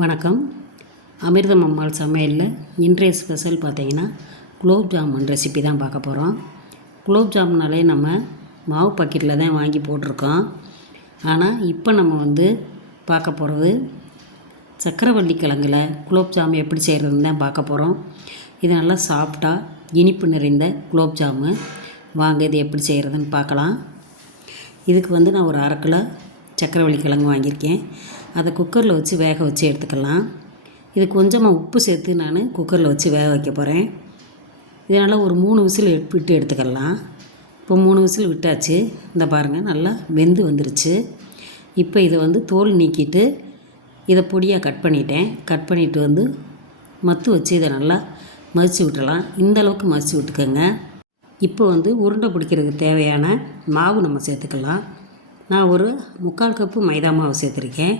வணக்கம். அமிர்தம் அம்மாள் சமையலில் இன்றைய ஸ்பெஷல் பார்த்திங்கன்னா குலோப் ஜாமுன் ரெசிபி தான் பார்க்க போகிறோம். குலோப் ஜாமுனாலே நம்ம மாவு பாக்கெட்டில் தான் வாங்கி போட்டிருக்கோம். ஆனால் இப்போ நம்ம பார்க்க போகிறது சக்கரவள்ளி கிழங்குல குலோப் ஜாமுன் எப்படி செய்கிறதுன்னு தான் பார்க்க போகிறோம். இது நல்லா சாஃப்டாக இனிப்பு நிறைந்த குலோப் ஜாமு. வாங்க இது எப்படி செய்கிறதுன்னு பார்க்கலாம். இதுக்கு நான் ஒரு 1/2 கிலோ சக்கரவள்ளி கிழங்கு வாங்கியிருக்கேன். அதை குக்கரில் வச்சு வேக வச்சு எடுத்துக்கலாம். இது கொஞ்சமாக உப்பு சேர்த்து நான் குக்கரில் வச்சு வேக வைக்க போகிறேன். இதனால் ஒரு 3 விசில் விட்டு எடுத்துக்கலாம். இப்போ 3 விசில் விட்டாச்சு. இந்த பாருங்கள், நல்லா வெந்து வந்துருச்சு. இப்போ இதை தோல் நீக்கிட்டு இதை பொடியாக கட் பண்ணிட்டேன். கட் பண்ணிவிட்டு மத்து வச்சு இதை நல்லா மதித்து விட்டுலாம். இந்தளவுக்கு மதித்து விட்டுக்கோங்க. இப்போ உருண்டை பிடிக்கிறதுக்கு தேவையான மாவு நம்ம சேர்த்துக்கலாம். நான் ஒரு 3/4 கப்பு மைதா மாவு சேர்த்துருக்கேன்.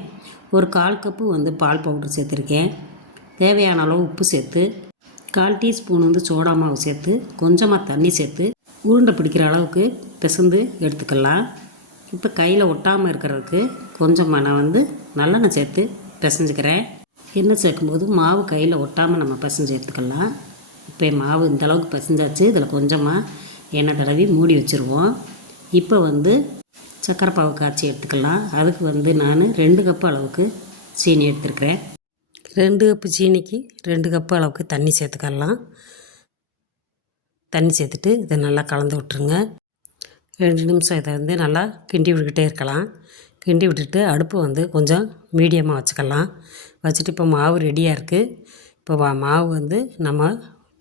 ஒரு 1/4 கப்பு பால் பவுடர் சேர்த்துருக்கேன். தேவையான அளவு உப்பு சேர்த்து 1/4 டீஸ்பூன் சோடா மாவு சேர்த்து கொஞ்சமாக தண்ணி சேர்த்து உருண்டை பிடிக்கிற அளவுக்கு பிசைந்து எடுத்துக்கலாம். இப்போ கையில் ஒட்டாமல் இருக்கிறதுக்கு கொஞ்சமாக நான் நல்லெண்ணெய் சேர்த்து பிசைஞ்சுக்கிறேன். எண்ணெய் சேர்க்கும்போது மாவு கையில் ஒட்டாமல் நம்ம பிசைஞ்சு எடுத்துக்கலாம். இப்போ மாவு இந்த அளவுக்கு பிசைஞ்சாச்சு. இதில் கொஞ்சமாக எண்ணெய் தடவி மூடி வச்சுருவோம். இப்போ சக்கரை பாவு காய்ச்சி எடுத்துக்கலாம். அதுக்கு நான் 2 கப்பு அளவுக்கு சீனி எடுத்துருக்கிறேன். 2 கப்பு சீனிக்கு 2 கப்பு அளவுக்கு தண்ணி சேர்த்துக்கலாம். தண்ணி சேர்த்துட்டு இதை நல்லா கலந்து விட்டுருங்க. 2 நிமிஷம் இதை நல்லா கிண்டி விட்டுக்கிட்டே இருக்கலாம். கிண்டி விட்டுட்டு அடுப்பு கொஞ்சம் மீடியமாக வச்சுக்கலாம். வச்சுட்டு இப்போ மாவு ரெடியாக இருக்குது. இப்போ மாவு நம்ம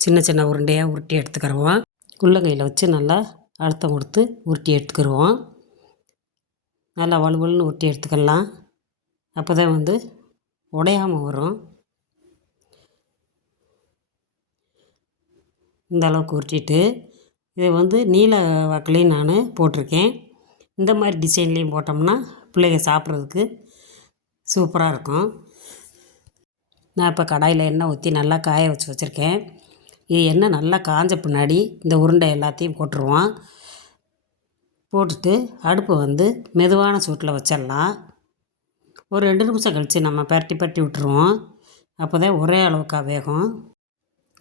சின்ன சின்ன உருண்டையாக உருட்டி எடுத்துக்கிறோம். உள்ளங்கையில் வச்சு நல்லா அழுத்தம் கொடுத்து உருட்டி எடுத்துக்கிடுவோம். நல்லா வலுவலுன்னு உருட்டி எடுத்துக்கலாம். அப்போ தான் உடையாமல் வரும். இந்த அளவுக்கு உருட்டிட்டு இதை நீல வாக்குலேயும் நான் போட்டிருக்கேன். இந்த மாதிரி டிசைன்லேயும் போட்டோம்னா பிள்ளைங்க சாப்பிட்றதுக்கு சூப்பராக இருக்கும். நான் இப்போ கடாயில் எண்ணெய் ஊற்றி நல்லா காய வச்சுருக்கேன். இது எண்ணெய் நல்லா காஞ்ச பின்னாடி இந்த உருண்டை எல்லாத்தையும் போட்டுருவோம். போட்டுட்டு அடுப்பை மெதுவான சூட்டில் வச்சிடலாம். ஒரு 2 நிமிஷம் கழித்து நம்ம பரட்டி விட்டுருவோம். அப்போ தான் ஒரே அளவுக்காக வேகும்.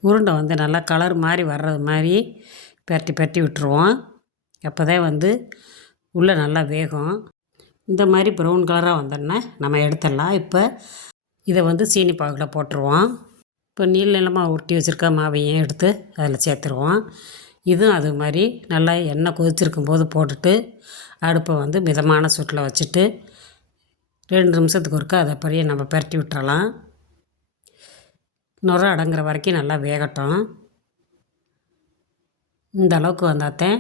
உருண்டை நல்லா கலர் மாதிரி வர்றது மாதிரி பரட்டி விட்டுருவோம். அப்போ தான் உள்ளே நல்லா வேகும். இந்த மாதிரி ப்ரௌன் கலராக வந்தோடனே நம்ம எடுத்துடலாம். இப்போ இதை சீனி பாகில் போட்டுருவோம். இப்போ நீளமாக உருட்டி வச்சுருக்க மாவையும் எடுத்து அதில் சேர்த்துருவோம். இதுவும் அது மாதிரி நல்லா எண்ணெய் கொதிச்சிருக்கும் போது போட்டுட்டு அடுப்பை மிதமான சூட்டில் வச்சுட்டு 2 நிமிஷத்துக்கு ஒருக்கா அதை அப்படியே நம்ம பரட்டி விட்டுறலாம். நுரை அடங்குற வரைக்கும் நல்லா வேகட்டும். இந்த அளவுக்கு வந்தாத்தான்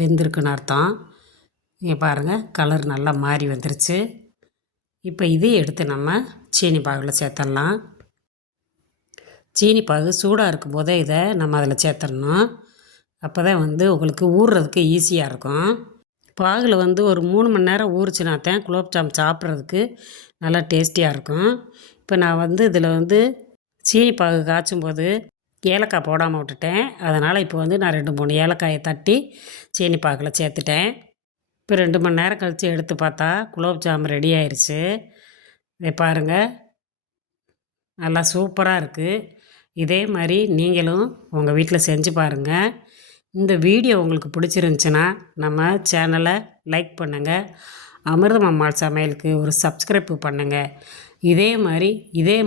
வெந்திருக்குன்னு அர்த்தம். இங்கே பாருங்கள், கலர் நல்லா மாறி வந்துருச்சு. இப்போ இதையும் எடுத்து நம்ம சீனி பாகில் சேர்த்துடலாம். சீனி பாகு சூடாக இருக்கும் போதே இதை நம்ம அதில் சேர்த்துடணும். அப்போ தான் உங்களுக்கு ஊறுறதுக்கு ஈஸியாக இருக்கும். பாகில் ஒரு 3 மணி நேரம் ஊறிச்சுனா தான் குலோப் ஜாம் சாப்பிட்றதுக்கு நல்லா டேஸ்டியாக இருக்கும். இப்போ நான் இதில் சீனி பாகு காய்ச்சும் போது ஏலக்காய் போடாமல் விட்டுட்டேன். அதனால் இப்போ நான் 2-3 ஏலக்காயை தட்டி சீனி பாகில் சேர்த்துட்டேன். இப்போ 2 மணி நேரம் கழித்து எடுத்து பார்த்தா குலோப் ஜாம் ரெடி ஆயிடுச்சு. இதை பாருங்கள், நல்லா சூப்பராக இருக்குது. இதே மாதிரி நீங்களும் உங்கள் வீட்டில் செஞ்சு பாருங்கள். இந்த வீடியோ உங்களுக்கு பிடிச்சிருந்துச்சின்னா நம்ம சேனலை லைக் பண்ணுங்கள். அமிர்தம் அம்மாள் சமையலுக்கு ஒரு சப்ஸ்கிரைப் பண்ணுங்கள். இதே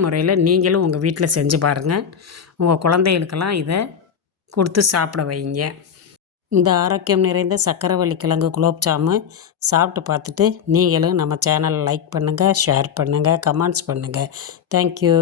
முறையில் நீங்களும் உங்கள் வீட்டில் செஞ்சு பாருங்கள். உங்கள் குழந்தைகளுக்கெல்லாம் இதை கொடுத்து சாப்பிட வைங்க. இந்த ஆரோக்கியம் நிறைந்த சக்கரவள்ளி கிழங்கு குலோப் ஜாமு சாப்பிட்டு பார்த்துட்டு நீங்களும் நம்ம சேனலை லைக் பண்ணுங்கள், ஷேர் பண்ணுங்கள், கமெண்ட்ஸ் பண்ணுங்கள். தேங்க்யூ.